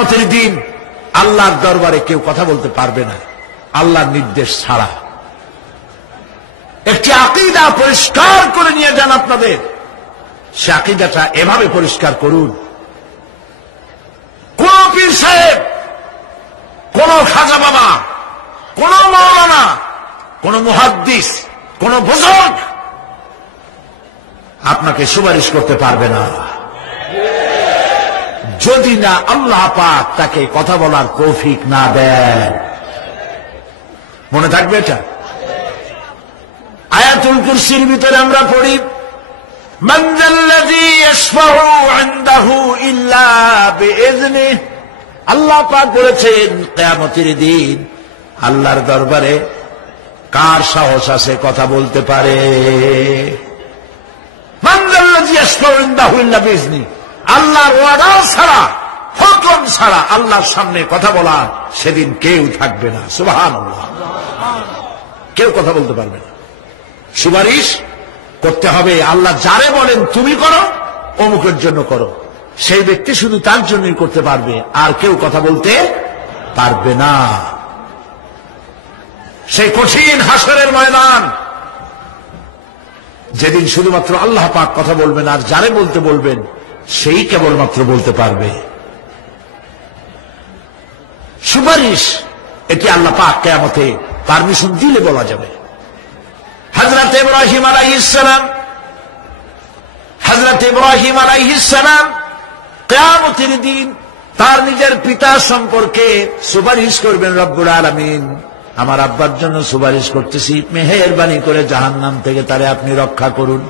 কিয়ামতের দিন আল্লাহর দরবারে কেউ কথা বলতে পারবে না আল্লাহর নির্দেশ ছাড়া। একটি আকীদা পরিষ্কার করে নিয়ে যান আপনাদের, সে আকীদাটা এভাবে পরিষ্কার করুন, কোন পীর সাহেব, কোন খাজা বাবা, কোন মাওলানা, কোন মুহাদ্দিস, কোন বুজুর্গ আপনাকে সুপারিশ করতে পারবে না যদি না আল্লাহ পাক তাকে কথা বলার তৌফিক না দেন। মনে থাকবে এটা। আয়াতুল কুরসির ভিতরে আমরা পড়ি, মান যাল্লাযী ইয়াশফাউ ইনদাহু ইল্লা বিইযনিহি। আল্লাহ পাক বলেছেন কিয়ামতের দিন আল্লাহর দরবারে কার সাহস আছে কথা বলতে পারে? মান যাল্লাযী ইয়াশফাউ ইনদাহু ইল্লা বিইযনিহি। আল্লাহর ওয়াদা ছাড়া, হুকুম ছাড়া আল্লাহর সামনে কথা বলা সেদিন কেউ থাকবে না। সুবহানাল্লাহ। কেউ কথা বলতে পারবে না। সুপারিশ করতে হবে আল্লাহ যারে বলেন তুমি করো, অমুকের জন্য করো, সেই ব্যক্তি শুধু তার জন্যই করতে পারবে, আর কেউ কথা বলতে পারবে না। সেই কঠিন হাসরের ময়দান, যেদিন শুধুমাত্র আল্লাহ পাক কথা বলবেন, আর যারে বলতে বলবেন সেই কেবলমাত্র বলতে পারবে। সুপারিশ এটি আল্লাহ পাক কিয়ামতে পারমিশন দিলে বলা যাবে। হযরত ইব্রাহিম আলাইহিস সালাম কিয়ামতের দিন তার নিজের পিতা সম্পর্কে সুপারিশ করবেন। রব্বুল আলামিন, আমার আব্বার জন্য সুপারিশ করতেছি, মেহেরবানি করে জাহান্নাম থেকে তারে আপনি রক্ষা করুন।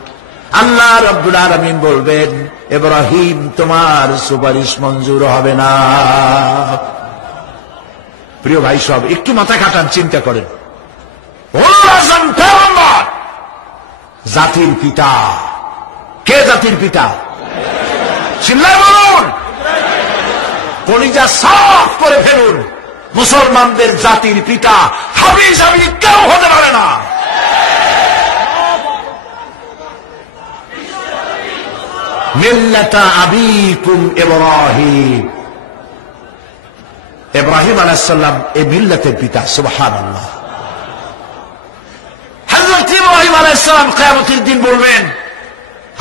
আল্লাহ রব্বুল আলামিন বলবেন, ইব্রাহিম তোমার সুপারিশ মঞ্জুর হবে না। প্রিয় ভাই সব, একটু মাথা খাটান, চিন্তা করেন। জাতির পিতা কে? জাতির পিতা চিল্লায় বলুন, কলিজা সাফ করে ফেলুন। মুসলমানদের জাতির পিতা হাবিজ আমি কেউ হতে পারে না। মিল্লাতা আবিকুম ইব্রাহিম। ইব্রাহিম আলাইহিস সালাম এই মিল্লাতের পিতা। সুবহানাল্লাহ। হযরত ইব্রাহিম আলাইহিস সালাম কিয়ামতের দিন বলবেন,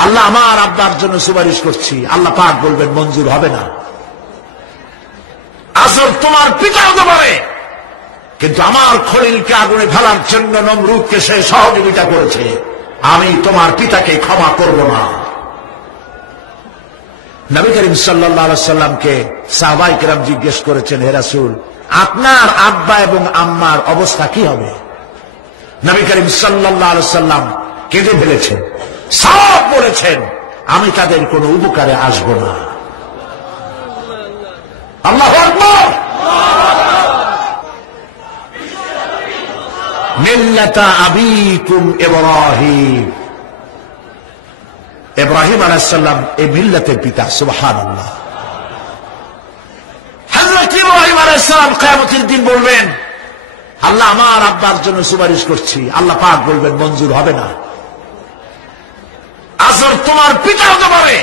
আল্লাহ আমার আব্বার জন্য সুপারিশ করছি। আল্লাহ পাক বলবেন মঞ্জুর হবে না। আসল তোমার পিতা হতে পারে, কিন্তু আমার খলিলকে আগুনে ফেলার জন্য নমরুদকে সে সহযোগিতা করেছে, আমি তোমার পিতাকে ক্ষমা করব না। নবী করিম সাল্লাল্লাহু আলাইহি সাল্লামকে সাহাবায়ে কেরাম জিজ্ঞেস করেছেন, হে রাসূল, আপনার আব্বা এবং আম্মার অবস্থা কি হবে? নবী করিম সাল্লাল্লাহু আলাইহি সাল্লাম কেঁদে ফেলেছেন, সব বলেছেন, আমি তাদের কোনো উপকারে আসব না। আল্লাহু আকবার। মিল্লাতা আবিকুম ইব্রাহিম। ইব্রাহিম আলাইহিস সালাম এই মিল্লাতের পিতা। সুবহানাল্লাহ। হযরত ইব্রাহিম আলাইহিস সালাম কিয়ামতের দিন বলবেন, আল্লাহ আমার আব্বার জন্য সুপারিশ করছি। আল্লাহ পাক বলবেন মঞ্জুর হবে না। আসল তোমার পিতা হতে পারে,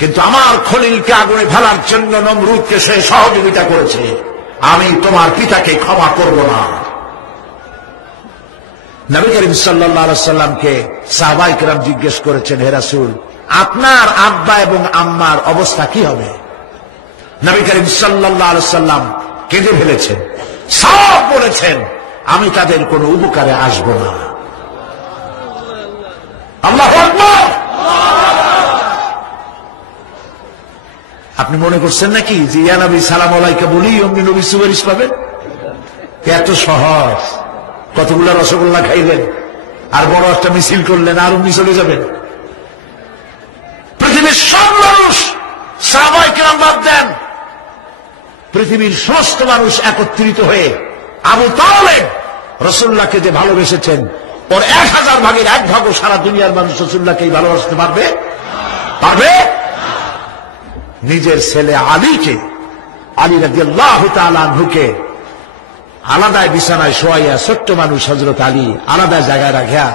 কিন্তু আমার খলিলকে আগুনে ফেলার জন্য নমরুদকে সে সহযোগিতা করেছে, আমি তোমার পিতাকে ক্ষমা করব না। নবী করিম সাল্লাল্লাহু আলাইহি সাল্লামকে সাহাবায়ে কেরাম জিজ্ঞেস করেছেন, হে রাসূল, আপনার আব্বা এবং আম্মার অবস্থা কি হবে? নবী করিম সাল্লাল্লাহু আলাইহি সাল্লাম কেঁদে ফেলেছেন, সব বলেছেন, আমি তাদের কোনো উপকারে আসব না। আল্লাহু আকবার। আপনি মনে করছেন নাকি যে ইয়া নবী সালাম আলাইকা বলি অমনি নবী সুপারিশ পাবেন? এত সহজ। কতগুলা রসগোল্লা খাইলেন আর বড় একটা মিছিল করলেন আর অমনি চলে যাবেন? পৃথিবীর সব মানুষ, সাহাবায়ে কেরাম বাদ দেন, পৃথিবীর সমস্ত মানুষ একত্রিত হয়ে আবু তালেব রাসূলুল্লাহকে যে ভালোবেসেছেন, ওর 1000 ভাগের 1 ভাগও সারা দুনিয়ার মানুষ রাসূলুল্লাহকে ভালোবাসতে পারবে? পারবে? নিজের ছেলে আলীকে, আলী রাদিয়াল্লাহু তাআলা আনহুকে আলাদায় বিছানায় শোয়াইয়া, ছোট্ট মানুষ হযরত আলী আলাদা জায়গায় রাখিয়া,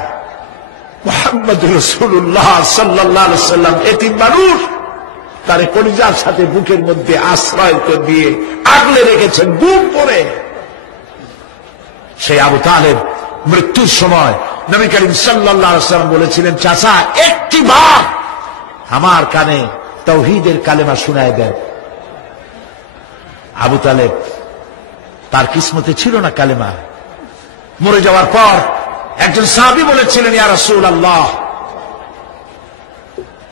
মুহাম্মদ রাসূলুল্লাহ সাল্লাল্লাহু আলাইহি ওয়াসাল্লাম এতিম মানুষ, তারে কলিজার সাথে বুকের মধ্যে আশ্রয় দিয়ে আগলে রেখেছেন গুম করে। সেই আবু তালেব মৃত্যুর সময় নবী করিম সাল্লাল্লাহু আলাইহি ওয়াসাল্লাম বলেছিলেন, চাচা একটি বার আমার কানে তাওহীদের কালেমা শোনায় দেন। আবু তালেব তার কিসমতে ছিল না কালেমা। মরে যাওয়ার পর একজন সাহাবী বলেছিলেন, ইয়া রাসূলুল্লাহ,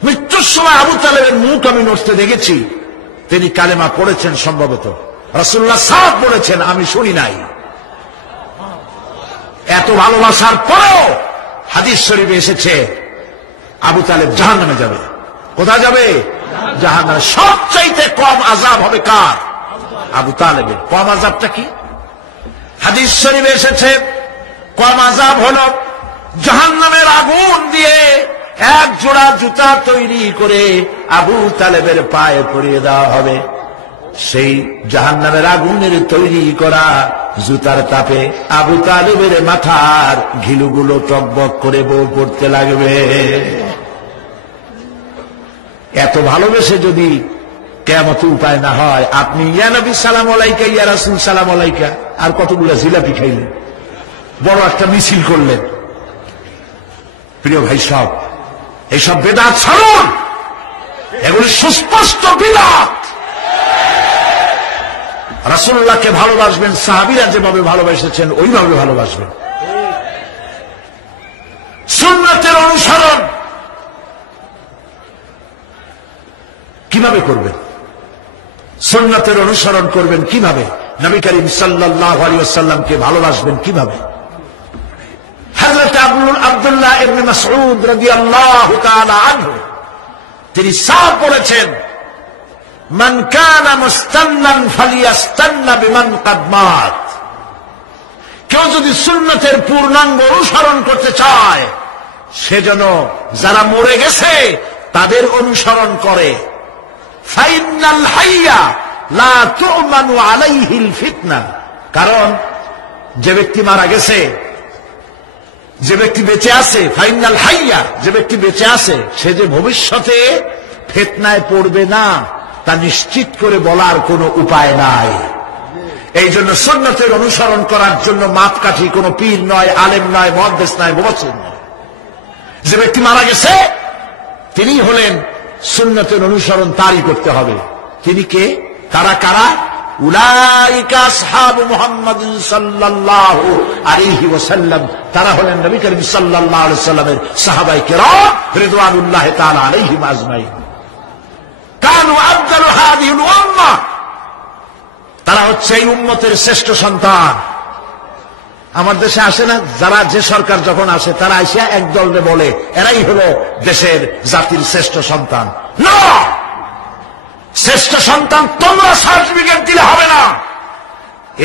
মৃত্যুর সময় আবু তালেবের মুখ আমি নড়তে দেখেছি, তিনি কালেমা পড়েছেন সম্ভবত। রাসূলুল্লাহ সাফ বলেছেন, আমি শুনি নাই। এত ভালোবাসার পরেও হাদিস শরীফে এসেছে আবু তালেব জাহান্নামে যাবে। কোথায় যাবে? জাহান্নামে। সবচাইতে কম আযাব হবে কার? আবু তালেবের। কম আযাবটা কি? হাদিস শরীফে এসেছে কম আযাব হলো জাহান্নামের আগুন দিয়ে এক জোড়া জুতা তৈরি করে আবু তালেবের পায়ে পরিয়ে দেওয়া হবে। সেই জাহান্নামের আগুনের তৈরি করা জুতার তাপে আবু তালেবের মাথার ঘিলুগুলো টকবক করে বউ পড়তে লাগবে। এত ভালোবেসে যদি কিয়ামতে উপায় না হয়, আপনি ইয়া নবী সালাম আলাইকা, ইয়া রাসূল সালাম আলাইকা, আর কতগুলো জিলাপি খাইলেন, বড় একটা মিছিল করলেন। প্রিয় ভাই সব, এইসব বেদাত ছাড়ুন, এগুলি সুস্পষ্ট বিদআত। রাসূলুল্লাহকে ভালোবাসবেন, সাহাবীরা যেভাবে ভালোবেসেছেন ওইভাবে ভালোবাসবেন। সুন্নতের অনুসরণ কিভাবে করবেন? সুন্নতের অনুসরণ করবেন কিভাবে? নবী করিম সাল্লাল্লাহু আলাইহি ওয়াসাল্লামকে ভালোবাসবেন কিভাবে? হযরত আব্দুল্লাহ ইবনে মাসউদ রাদিয়াল্লাহু তাআলা আনহু তিনি সাফ বলেছেন, মান কানা মুস্তান্নান ফালিয়াস্তান্না বিমান ক্বাদ মাত। কেউ যদি সুন্নতের পূর্ণাঙ্গ অনুসরণ করতে চায়, সেজন্য যারা মরে গেছে তাদের অনুসরণ করে। ফাইনাল হাইয়া লা তু'মানু আলাইহিল ফিতনা। কারণ যে ব্যক্তি মারা গেছে, যে ব্যক্তি বেঁচে আছে, ফাইনাল হাইয়া, যে ব্যক্তি বেঁচে আছে, সে যে ভবিষ্যতে ফিতনায় পড়বে না তা নিশ্চিত করে বলার কোনো উপায় নাই। এই জন্য সুন্নতের অনুসরণ করার জন্য মাপকাঠি কোনো পীর নয়, আলেম নয়, মুহাদ্দিস নয়, মুফাসসির নয়। যে ব্যক্তি মারা গেছে তিনি হলেন সুন্নতের অনুসরণ তারই করতে হবে। তিনি কে? তারা কারা? উলাইকা আসহাবু মুহাম্মাদিন সাল্লাল্লাহু আলাইহি ওয়াসাল্লাম। তারা হলেন নবী করিম সাল্লাল্লাহু আলাইহি ওয়াসাল্লামের সাহাবায়ে কেরাম রিদওয়ানুল্লাহি তাআলা আলাইহিম আজমাইন। কানু আফদালু হাযিহিল উম্মাহ। তারা হচ্ছে এই উম্মতের শ্রেষ্ঠ সন্তান। আমার দেশে আসে না, যারা যে সরকার যখন আসে তারা এসে এক দলে বলে এরাই হলো দেশের জাতির শ্রেষ্ঠ সন্তান। না, শ্রেষ্ঠ সন্তান তোমরা সার্টিফিকেট দিলে হবে না।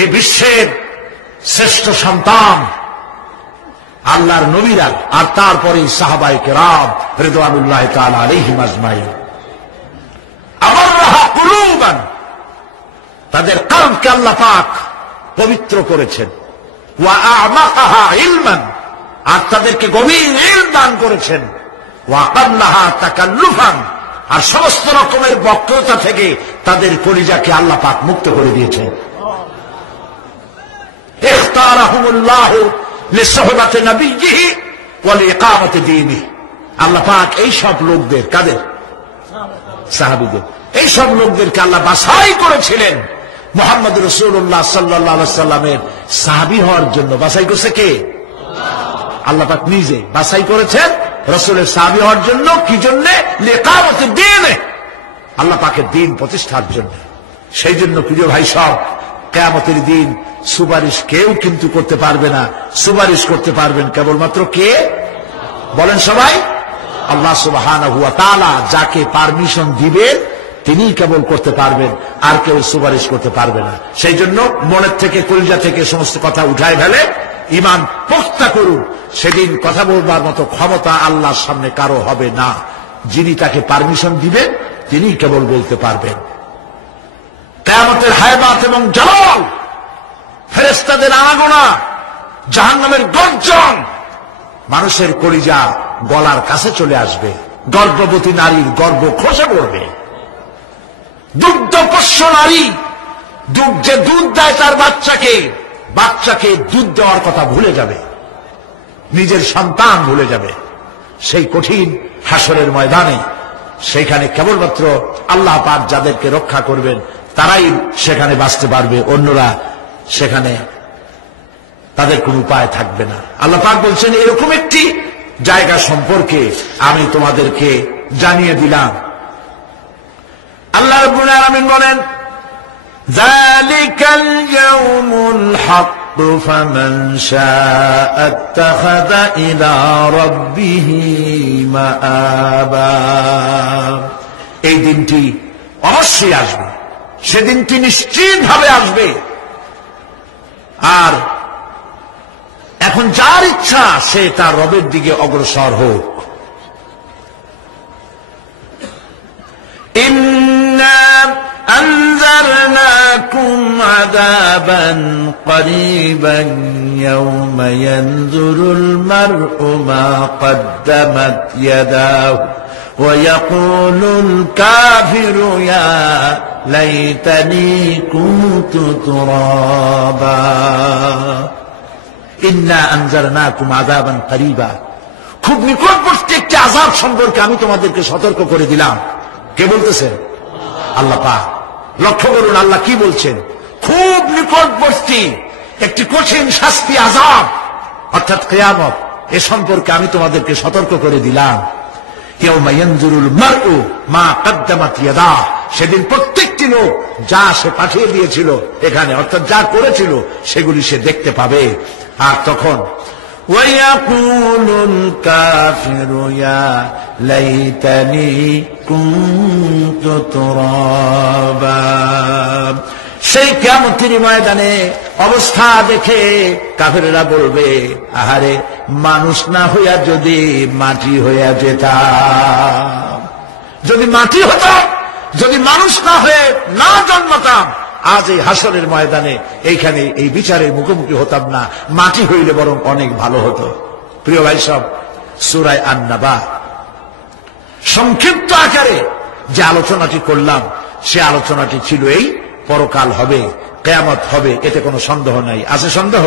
এই বিশ্বের শ্রেষ্ঠ সন্তান আল্লাহর নবীরা, আর তারপরে সাহাবায়ে কেরাম রিদওয়ানুল্লাহি তাআলা আলাইহিম আজমাইন। আবাররাহা কুলুবান, তাদের কলবকে আল্লাহ পাক পবিত্র করেছেন। ওয়া আ'মাকাহা ইলমান, আর তাদেরকে গভীর ইলম দান করেছেন। ওয়া কান্নাহা তাকাল্লুফান, আর সমস্ত রকমের বক্রতা থেকে তাদের কলিজাকে আল্লাহ পাক মুক্ত করে দিয়েছেন। ইখতারাহুমুল্লাহু লিসুহবাতি নবিয়্যিহি ওয়া লিইকামাতি দীনিহি। আল্লাহ পাক এই সব লোকদের, কাদের? সাহাবীদের, এই সব লোকদেরকে আল্লাহ বাছাই করেছিলেন মুহাম্মদ রাসূলুল্লাহ সাল্লাল্লাহু আলাইহি ওয়াসাল্লামের সাহাবী হওয়ার জন্য। বাছাই করছে কে? আল্লাহ পাক নিজে বাছাই করেছেন রাসূলের সাহাবী হওয়ার জন্য। কি জন্য? লিকামতে দ্বীন, আল্লাহ পাকের দ্বীন প্রতিষ্ঠার জন্য। সেই জন্য প্রিয় ভাই সব, কিয়ামতের দিন সুপারিশ কেউ কিন্তু করতে পারবে না। সুপারিশ করতে পারবেন কেবলমাত্র কে? বলেন সবাই। আল্লাহ সুবহানাহু ওয়া তাআলা যাকে পারমিশন দিবেন তিনি কেবল করতে পারবেন, আর কেউ সুপারিশ করতে পারবে না। সেই জন্য মনের থেকে, কলিজা থেকে সমস্ত কথা উঠায় ফেলে ঈমান পোক্তা করুন। সেদিন কথা বলবার মতো ক্ষমতা আল্লাহর সামনে কারো হবে না। যিনি তাকে পারমিশন দিবেন তিনি কেবল বলতে পারবেন। কিয়ামতের হায়বাত এবং জালাল, ফেরেশতাদের আনাগোনা, জাহান্নামের গর্জন, মানুষের কলিজা গলার কাছে চলে আসবে। গর্ভবতী নারীর গর্ভ খসে পড়বে। দুগ্ধপোষ্য নারী, যে দুধ দেয় তার বাচ্চাকে দুধ দেওয়ার কথা ভুলে যাবে, নিজের সন্তান ভুলে যাবে। সেই কঠিন হাসরের ময়দানে সেখানে কেবলমাত্র আল্লাহ পাক যাদেরকে রক্ষা করবেন তারাই সেখানে বাঁচতে পারবে, অন্যরা সেখানে তাদের কোনো উপায় থাকবে না। আল্লাহ পাক বলছেন এরকম একটি জায়গা সম্পর্কে আমি তোমাদেরকে জানিয়ে দিলাম। আল্লাহ রাব্বুল আলামিন বলেন যালিকাল ইয়াউমুল হক ফামান শাআ ইত্তাখাযা ইলা রাব্বিহি মাআবা। এই দিনটি অবশ্যই আসবে, সেদিনটি নিশ্চিতভাবে আসবে। আর এখন যার ইচ্ছা সে তার রবের দিকে অগ্রসর হোক। ইন্না আনজারনাকুম আযাবান করিবান ইয়াওমা ইয়ানজুরুল মার'উ মা কদ্দামাত ইয়াদাহু ওয়া ইয়াকুলুল কাফিরু ইয়া লাইতানি কুনতু তুরাবা। ইন্না আনজারনাকুম আযাবান করিবা, খুব নিকটবর্তী একটি আযাব সম্পর্কে আমি তোমাদেরকে সতর্ক করে দিলাম। কে বলতেছেন? আল্লাহ পাক। লক্ষ্য করুন আল্লাহ কি বলছেন, খুব নিকটবর্তী একটি কঠিন শাস্তি আযাব অর্থাৎ কিয়ামত, এ সম্পর্কে আমি তোমাদেরকে সতর্ক করে দিলাম। ইয়াউমা ইয়ানজুরুল মার'উ মা কদ্দামাত ইয়াদাহ, সেদিন প্রত্যেকটি লোক যা সে পাঠিয়ে দিয়েছিল এখানে অর্থাৎ যা করেছিল সেগুলি সে দেখতে পাবে। আর তখন ওয়ায়াকুলুল কাফিরু ইয়া লাইতানি কুনতু তুরাবা। সেই কিয়ামতের ময়দানে অবস্থা দেখে কাফেররা বলবে, আহারে মানুষ না হইয়া যদি মাটি হইয়া যেতাম, যদি মাটি হতাম, যদি মানুষ না হয়ে না জন্মতাম, আজ এই হাসরের ময়দানে এইখানে এই বিচারের মুখোমুখি হতাম না, মাটি হইলে বরং অনেক ভালো হতো। প্রিয় ভাই সব, সূরা আন-নাবা সংক্ষিপ্ত আকারে যে আলোচনাটি করলাম সে আলোচনাটি ছিল এই পরকাল হবে, কিয়ামত হবে, এতে কোনো সন্দেহ নাই। আছে সন্দেহ?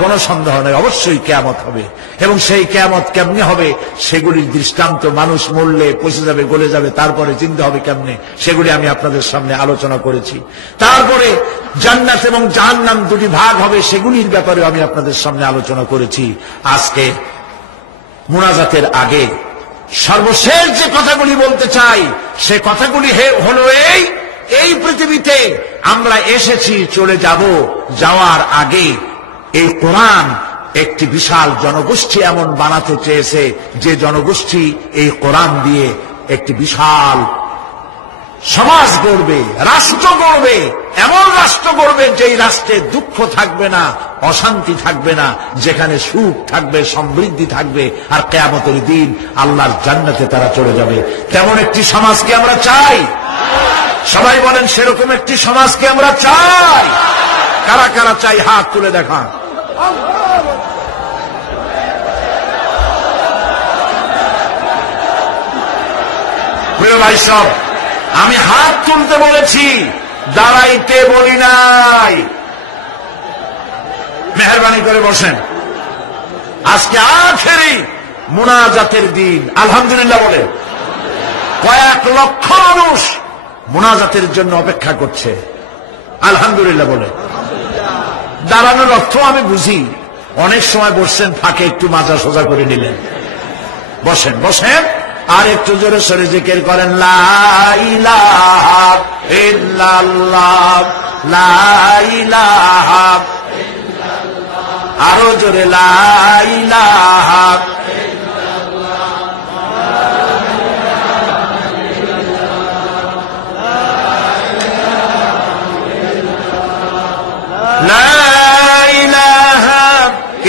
কোনো সন্দেহ নাই, অবশ্যই কিয়ামত হবে। এবং সেই কিয়ামত কেমনে হবে সেগুলির দৃষ্টান্ত মানুষ মরলে পচে যাবে, গলে যাবে, তারপরে চিন্তা হবে কেমনে, সেগুলি আমি আপনাদের সামনে আলোচনা করেছি। তারপরে জান্নাত এবং জাহান্নাম দুটি ভাগ হবে, সেগুলির ব্যাপারে আমি আপনাদের সামনে আলোচনা করেছি। আজকে মুনাজাতের আগে সর্বশেষ যে কথাগুলি বলতে চাই সে কথাগুলি হলো এই পৃথিবীতে আমরা এসেছি, চলে যাব, যাওয়ার আগে এই কোরআন একটি বিশাল জনগোষ্ঠী এমন বানাতে চেয়েছে যে জনগোষ্ঠী এই কোরআন দিয়ে একটি বিশাল সমাজ গড়বে, রাষ্ট্র গড়বে, এমন রাষ্ট্র গড়বে যেই রাষ্ট্রে দুঃখ থাকবে না, অশান্তি থাকবে না, যেখানে সুখ থাকবে, সমৃদ্ধি থাকবে, আর কিয়ামতের দিন আল্লাহর জান্নাতে তারা চলে যাবে। তেমন একটি সমাজকে আমরা চাই। সবাই বলেন সেরকম একটি সমাজকে আমরা চাই। কারা কারা চাই হাত তুলে দেখান। প্রিয় ভাই সব, আমি হাত তুলতে বলেছি, দাঁড়াইতে বলি নাই। মেহেরবানি করে বসেন। আজকে আখেরি মুনাজাতের দিন, আলহামদুলিল্লাহ বলে কয়েক লক্ষ মানুষ মুনাজাতের জন্য অপেক্ষা করছে, আলহামদুলিল্লাহ বলে। দাঁড়ানোর অর্থ আমি বুঝি, অনেক সময় বসছেন ফাঁকে একটু মাজা সোজা করে নিলেন, বসেন বসেন, আর একটু জোরে সরে জিকির করেন লা ইলাহা ইল্লাল্লাহ, লা ইলাহা ইল্লাল্লাহ, আরো জোরে লা ইলাহা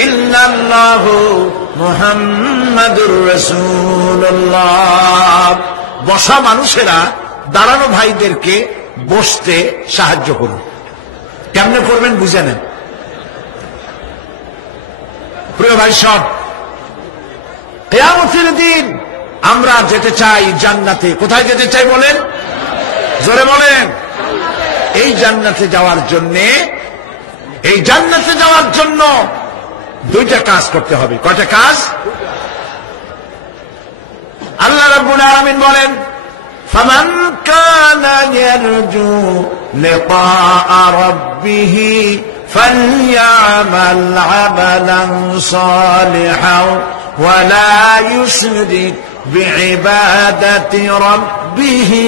ইল্লাল্লাহু মুহাম্মাদুর রাসূলুল্লাহ। বসা মানুষেরা দাঁড়ানো ভাইদেরকে বসতে সাহায্য করুন। কেমনে করবেন বুঝে নেন। প্রিয় ভাই সব, কিয়ামতের দিন আমরা যেতে চাই জান্নাতে। কোথায় যেতে চাই বলেন? জোরে বলেন। এই জান্নাতে যাওয়ার জন্য দুইটা কাজ করতে হবে। কয়টা কাজ? আল্লাহ রাব্বুল আলামিন বলেন, ফামান কানা ইয়ারজু লিকাআ রাব্বিহি ফালইআমাল আমালান সালিহান ওয়া লা ইউশরিক বিইবাদাতি রাব্বিহি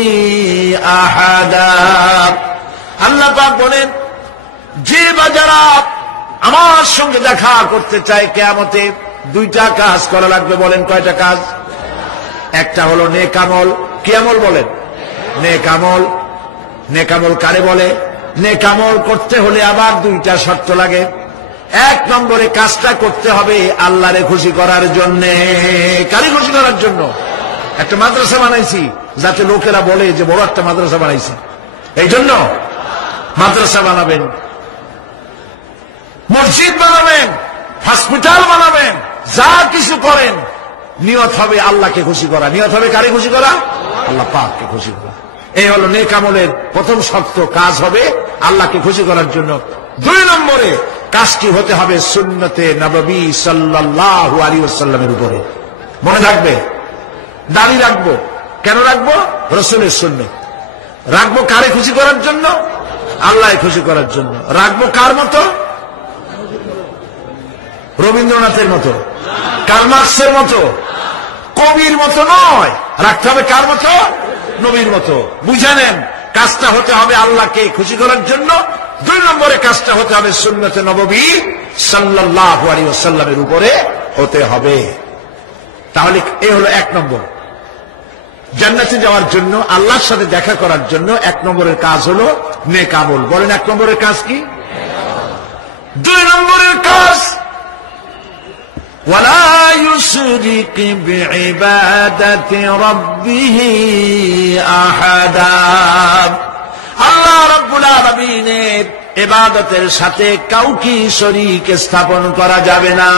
আহাদা। আল্লাহ পাক বলেন, যে বাজারা আমার সঙ্গে দেখা করতে চায় কিয়ামতে, দুইটা কাজ করা লাগবে। বলেন কয়টা কাজ? একটা হলো নেক আমল। কি আমল বলেন? নেক আমল। নেক আমল কারে বলে? নেক আমল করতে হলে আবার দুইটা শর্ত লাগে। এক নম্বরে কাজটা করতে হবে আল্লাহরে খুশি করার জন্য। কারে খুশি করার জন্য? একটা মাদ্রাসা বানাইছি যাতে লোকেরা বলে যে বড় একটা মাদ্রাসা বানাইছি, এই জন্য মাদ্রাসা বানাবেন, মসজিদ বানাবেন, হসপিটাল বানাবেন, যা কিছু করেন নিয়ত হবে আল্লাহকে খুশি করা। নিয়ত হবে কারে খুশি করা? আল্লাহ পাককে খুশি করা। এই হলো নেক আমলের প্রথম শর্ত। কাজ হবে আল্লাহকে খুশি করার জন্য। দুই নম্বরে কাজটি হতে হবে সুন্নতে নববী সাল্লাল্লাহু আলাইহি ওয়াসাল্লামের উপরে। মনে রাখবে, দাড়ি রাখবো। কেন রাখবো? রাসূলের সুন্নাত। রাখবো কারে খুশি করার জন্য? আল্লাহ খুশি করার জন্য। রাখবো কার মতো? রবীন্দ্রনাথের মতো, কার্ল মার্কসের মতো, কবির মতো নয়। রাখতে হবে কার মতো? নবীর মতো। বুঝে নেন, কাজটা হতে হবে আল্লাহকে খুশি করার জন্য। দুই নম্বরে কাজটা হতে হবে সুন্নতে নববী সাল্লাল্লাহু আলাইহি ওয়াসাল্লামের উপরে হতে হবে। তাহলে এই হলো এক নম্বর। জান্নাতে যাওয়ার জন্য, আল্লাহর সাথে দেখা করার জন্য এক নম্বরের কাজ হলো নেক আমল। বলেন এক নম্বরের কাজ কি? দুই নম্বরের কাজ ওয়ালা ইউশরিক বিইবাদাতি রাব্বিহি আহাদা। আল্লাহ রাব্বুল আলামিনের ইবাদতের সাথে কাউকে শরীক স্থাপন করা যাবে না।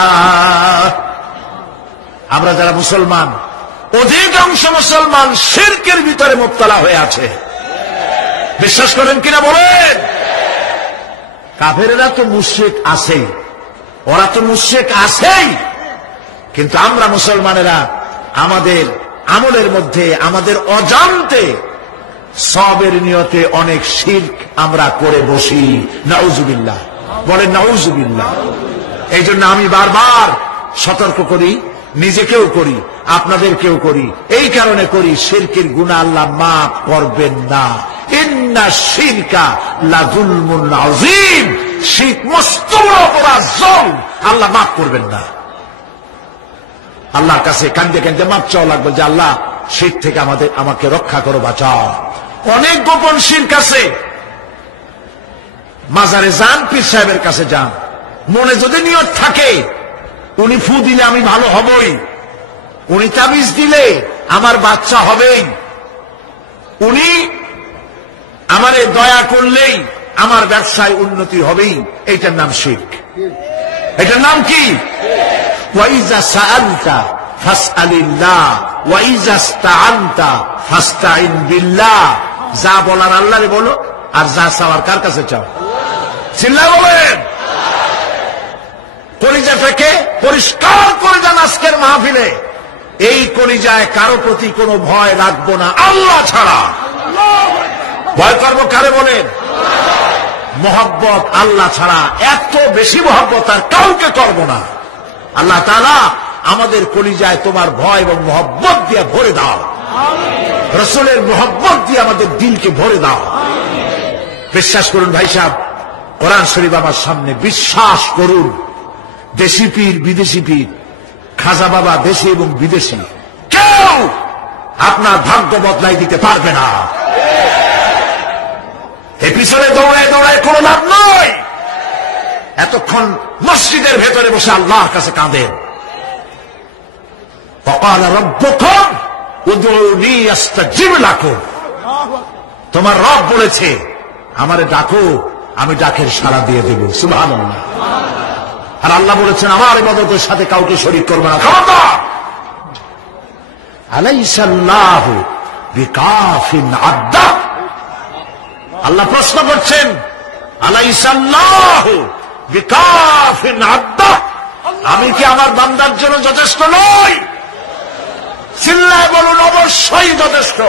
আমরা যারা মুসলমান, অধিকাংশ মুসলমান শিরকের ভিতরে মুবতলা হয়ে আছে। বিশ্বাস করেন কিনা বলেন? কাফেরেরা তো মুশরিক আছেই, ওরা তো মুশরিক আছেই, কিন্তু আমরা মুসলমানেরা আমাদের আমলের মধ্যে, আমাদের অজান্তে সবের নিয়তে অনেক শিরক আমরা করে বসি। নাউজুবিল্লাহ। বলেন নাউজুবিল্লাহ। এই জন্য আমি বারবার সতর্ক করি, নিজেকেও করি, আপনাদেরকেও করি। এই কারণে করি, শিরকের গুনাহ আল্লাহ মাফ করবেন না। ইন্না শিরকা লাযুলমুন আযীম। শিরক মস্ত বড় অপরাধ, জুলম, আল্লাহ মাফ করবেন না। আল্লাহর কাছে কান্দে কান্দে মাফ চাওয়া লাগবে যে আল্লাহ শিরক থেকে আমাকে রক্ষা করো, বাঁচাও। অনেক গোপন শিরক আছে। মাজারে যান, পীর সাহেবের কাছে যান, মনে যদি নিয়ত থাকে উনি ফু দিলে আমি ভালো হবই, উনি তাবিজ দিলে আমার বাচ্চা হবেই, উনি আমারে দয়া করলেই আমার ব্যবসায় উন্নতি হবেই, এইটার নাম শিরক। এটার নাম কি? ওয়াইজা সাআলতা ফাসআলিল্লাহ ওয়াইজা ইসতাআনতা ফাসতাইন বিল্লাহ। যা বলার আল্লাহরে বলো, আর যা চাওয়ার কার কাছে চাও? চিল্লা বলেন। কলিজাটাকে পরিষ্কার করে যান আজকের মাহফিলে। এই কলিজায় কারো প্রতি কোনো ভয় রাখবো না আল্লাহ ছাড়া। ভয় করবো কারে বলেন? মহব্বত আল্লাহ ছাড়া, এত বেশি মহব্বত আর কাউকে করবো না। আল্লাহ তাআলা আমাদের কলিজায় তোমার ভয় এবং মহব্বত দিয়ে ভরে দাও। রাসূলের মহব্বত দিয়ে আমাদের দিলকে ভরে দাও। বিশ্বাস করুন ভাই সাহেব, কোরআন শরীফ আমার সামনে, বিশ্বাস করুন, দেশি পীর বিদেশি পীর, খাজা বাবা দেশি এবং বিদেশি, কেউ আপনার ভাগ্য বদলাই দিতে পারবে না। এই পিছনে দৌড়ায় দৌড়ায় কোনো লাভ নয়। এতক্ষণ মসজিদের ভেতরে বসে আল্লাহর কাছে কাঁদেন। ওয়াকালা রাব্বুকুম উদউনি আস্তাজিব লাকুম। তোমার রব বলেছে আমারে ডাকো, আমি ডাকের সাড়া দিয়ে দেব। সুবহানাল্লাহ। আর আল্লাহ বলেছেন আমার ইবাদতের সাথে কাউকে শরীক করবে না। খবরদার। আলাইসাল্লাহু বিকাফিন আবদা। আল্লাহ প্রশ্ন করছেন, আলাইসাল্লাহু বিকাফিন আবদা, আমি কি আমার বান্দার জন্য যথেষ্ট নই? চিল্লায় বলুন, অবশ্যই যথেষ্ট।